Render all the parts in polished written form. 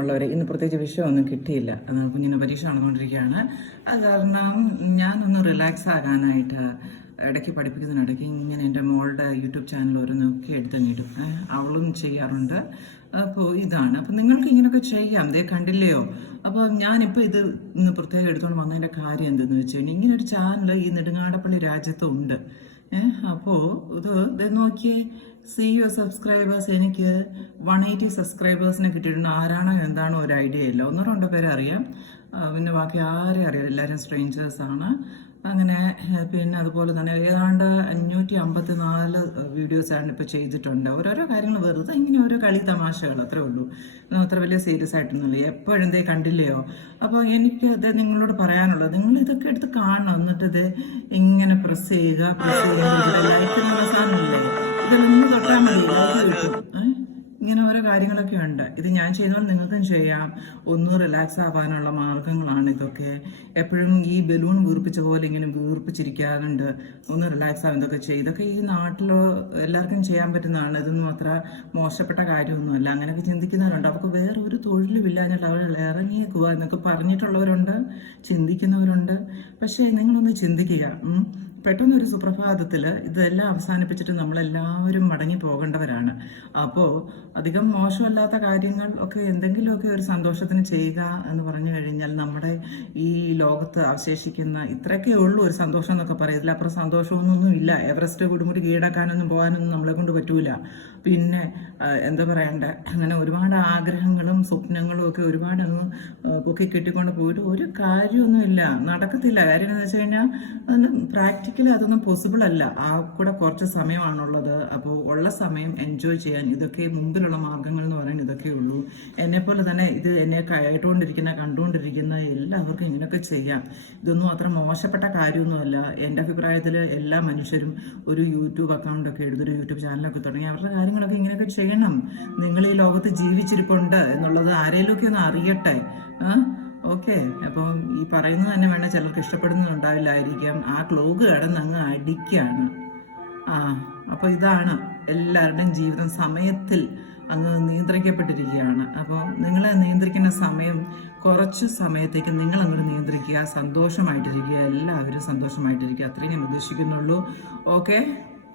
ഉള്ളവരെ ഇന്ന് പ്രത്യേകിച്ച് വിഷയമൊന്നും കിട്ടിയില്ല. കുഞ്ഞിന് പരീക്ഷ നടന്നുകൊണ്ടിരിക്കുകയാണ്. അത് കാരണം ഞാനൊന്ന് റിലാക്സ് ആകാനായിട്ട് ഇടയ്ക്ക് പഠിപ്പിക്കുന്നതിനിടയ്ക്ക് ഇങ്ങനെ എൻ്റെ മോളുടെ യൂട്യൂബ് ചാനൽ ഓരോന്നൊക്കെ എടുത്തങ്ങിടും. അവളും ചെയ്യാറുണ്ട്. അപ്പോൾ ഇതാണ്. അപ്പം നിങ്ങൾക്ക് ഇങ്ങനെയൊക്കെ ചെയ്യാം. ദേ കണ്ടില്ലയോ? അപ്പോൾ ഞാനിപ്പോൾ ഇത് ഇന്ന് പ്രത്യേകം എടുത്തുകൊണ്ട് വന്നതിൻ്റെ കാര്യം എന്തെന്ന് വെച്ച് കഴിഞ്ഞാൽ ഇങ്ങനൊരു ചാനൽ ഈ നെടുങ്ങാടപ്പള്ളി രാജ്യത്തുണ്ട്. അപ്പോൾ ഇത് നോക്കിയേ, സബ്സ്ക്രൈബേഴ്സ് എനിക്ക് 180 സബ്സ്ക്രൈബേഴ്സിനെ കിട്ടിയിട്ടുണ്ട്. ആരാണോ എന്താണോ ഒരു ഐഡിയ ഇല്ല. ഒന്നോ രണ്ടോ പേരെ അറിയാം, പിന്നെ ബാക്കി ആരെയും അറിയാം. എല്ലാവരും സ്ട്രേഞ്ചേഴ്സാണ്. അങ്ങനെ പിന്നെ അതുപോലെ തന്നെ ഏതാണ്ട് 554 വീഡിയോസാണ് ഇപ്പോൾ ചെയ്തിട്ടുണ്ട്. ഓരോരോ കാര്യങ്ങൾ വെറുതെ ഇങ്ങനെ ഓരോ കളി തമാശകൾ, അത്രേ ഉള്ളൂ. അത്ര വലിയ സീരിയസ് ആയിട്ടൊന്നുമില്ല. എപ്പോഴും എന്തേ കണ്ടില്ലയോ? അപ്പോൾ എനിക്ക് അത് നിങ്ങളോട് പറയാനുള്ളത്, നിങ്ങൾ ഇതൊക്കെ എടുത്ത് കാണണം. എന്നിട്ട് ഇത് ഇങ്ങനെ പ്രസ് ചെയ്യുക. ലൈക്ക് എന്നുള്ള സാധനമില്ലേ, ഇതൊന്ന് തൊട്ടാൽ മതി, ലൈക്ക് കിട്ടും. ഇങ്ങനെ ഓരോ കാര്യങ്ങളൊക്കെ ഉണ്ട്. ഇത് ഞാൻ ചെയ്യുന്നതുകൊണ്ട് നിങ്ങൾക്കും ചെയ്യാം. ഒന്ന് റിലാക്സ് ആവാനുള്ള മാർഗങ്ങളാണ് ഇതൊക്കെ. എപ്പോഴും ഈ ബലൂൺ വീർപ്പിച്ച പോലെ ഇങ്ങനെ വീർപ്പിച്ചിരിക്കാറുണ്ട്. ഒന്ന് റിലാക്സ് ആവും. ഇതൊക്കെ ചെയ്യും. ഇതൊക്കെ ഈ നാട്ടിലോ എല്ലാവർക്കും ചെയ്യാൻ പറ്റുന്നതാണ്. ഇതൊന്നും അത്ര മോശപ്പെട്ട കാര്യമൊന്നുമല്ല. അങ്ങനെയൊക്കെ ചിന്തിക്കുന്നവരുണ്ട്. അവർക്ക് വേറെ ഒരു തൊഴിലുമില്ല എന്നിട്ട് അവർ ഇറങ്ങിയേക്കുക എന്നൊക്കെ പറഞ്ഞിട്ടുള്ളവരുണ്ട്, ചിന്തിക്കുന്നവരുണ്ട്. പക്ഷേ നിങ്ങളൊന്ന് ചിന്തിക്കുക. പെട്ടെന്നൊരു സുപ്രഭാതത്തിൽ ഇതെല്ലാം അവസാനിപ്പിച്ചിട്ട് നമ്മളെല്ലാവരും മടങ്ങി പോകേണ്ടവരാണ്. അപ്പോൾ അധികം മോശമല്ലാത്ത കാര്യങ്ങൾ ഒക്കെ എന്തെങ്കിലുമൊക്കെ ഒരു സന്തോഷത്തിന് ചെയ്യുക എന്ന് പറഞ്ഞു കഴിഞ്ഞാൽ നമ്മുടെ ഈ ലോകത്ത് അവശേഷിക്കുന്ന ഇത്രയൊക്കെ ഉള്ളൂ ഒരു സന്തോഷം എന്നൊക്കെ പറയും. ഇതിലപ്പുറം സന്തോഷമൊന്നും ഇല്ല. എവറസ്റ്റ് കൊടുമുടി കീഴടക്കാനൊന്നും പോകാനൊന്നും നമ്മളെ കൊണ്ട് പറ്റൂല. പിന്നെ എന്താ പറയണ്ടേ, അങ്ങനെ ഒരുപാട് ആഗ്രഹങ്ങളും സ്വപ്നങ്ങളും ഒക്കെ ഒരുപാട് അങ്ങ് പൊക്കി കെട്ടിക്കൊണ്ട് പോയിട്ട് ഒരു കാര്യമൊന്നുമില്ല, നടക്കത്തില്ല. കാര്യം എന്ന് വെച്ച് കഴിഞ്ഞാൽ പ്രാക്ടിക്കലി അതൊന്നും പോസിബിൾ അല്ല. ആ കൂടെ കുറച്ച് സമയമാണുള്ളത്. അപ്പോൾ ഉള്ള സമയം എൻജോയ് ചെയ്യാൻ ഇതൊക്കെ മുമ്പിലുള്ള മാർഗങ്ങൾ എന്ന് പറയുന്നത് ഇതൊക്കെ ഉള്ളൂ. എന്നെപ്പോലെ തന്നെ ഇത് എന്നെ കണ്ടുകൊണ്ടിരിക്കുന്ന എല്ലാവർക്കും ഇങ്ങനെയൊക്കെ ചെയ്യാം. ഇതൊന്നും അത്ര മോശപ്പെട്ട കാര്യമൊന്നുമല്ല. എൻ്റെ അഭിപ്രായത്തിൽ എല്ലാ മനുഷ്യരും ഒരു യൂട്യൂബ് അക്കൗണ്ടൊക്കെ എടുത്തൊരു യൂട്യൂബ് ചാനലൊക്കെ തുടങ്ങി അവരുടെ കാര്യങ്ങളൊക്കെ ഇങ്ങനെയൊക്കെ ചെയ്യണം. നിങ്ങൾ ഈ ലോകത്ത് ജീവിച്ചിരിപ്പുണ്ട് എന്നുള്ളത് ആരെങ്കിലുമൊക്കെ ഒന്ന് അറിയട്ടെ. ഓക്കെ. അപ്പം ഈ പറയുന്നത് തന്നെ വേണം, ചിലർക്ക് ഇഷ്ടപ്പെടുന്നുണ്ടാവില്ലായിരിക്കാം. ആ ക്ലോക്ക് കടന്ന് അങ്ങ് അടിക്കാണ്. അപ്പോൾ ഇതാണ് എല്ലാവരുടെയും ജീവിതം സമയത്തിൽ അങ്ങ് നിയന്ത്രിക്കപ്പെട്ടിരിക്കുകയാണ്. അപ്പോൾ നിങ്ങളെ നിയന്ത്രിക്കുന്ന സമയം കുറച്ച് സമയത്തേക്ക് നിങ്ങൾ അങ്ങോട്ട് നിയന്ത്രിക്കുക. സന്തോഷമായിട്ടിരിക്കുക. എല്ലാവരും സന്തോഷമായിട്ടിരിക്കുക. അത്രയും ഞാൻ ഉദ്ദേശിക്കുന്നുള്ളൂ. Okay,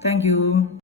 thank you.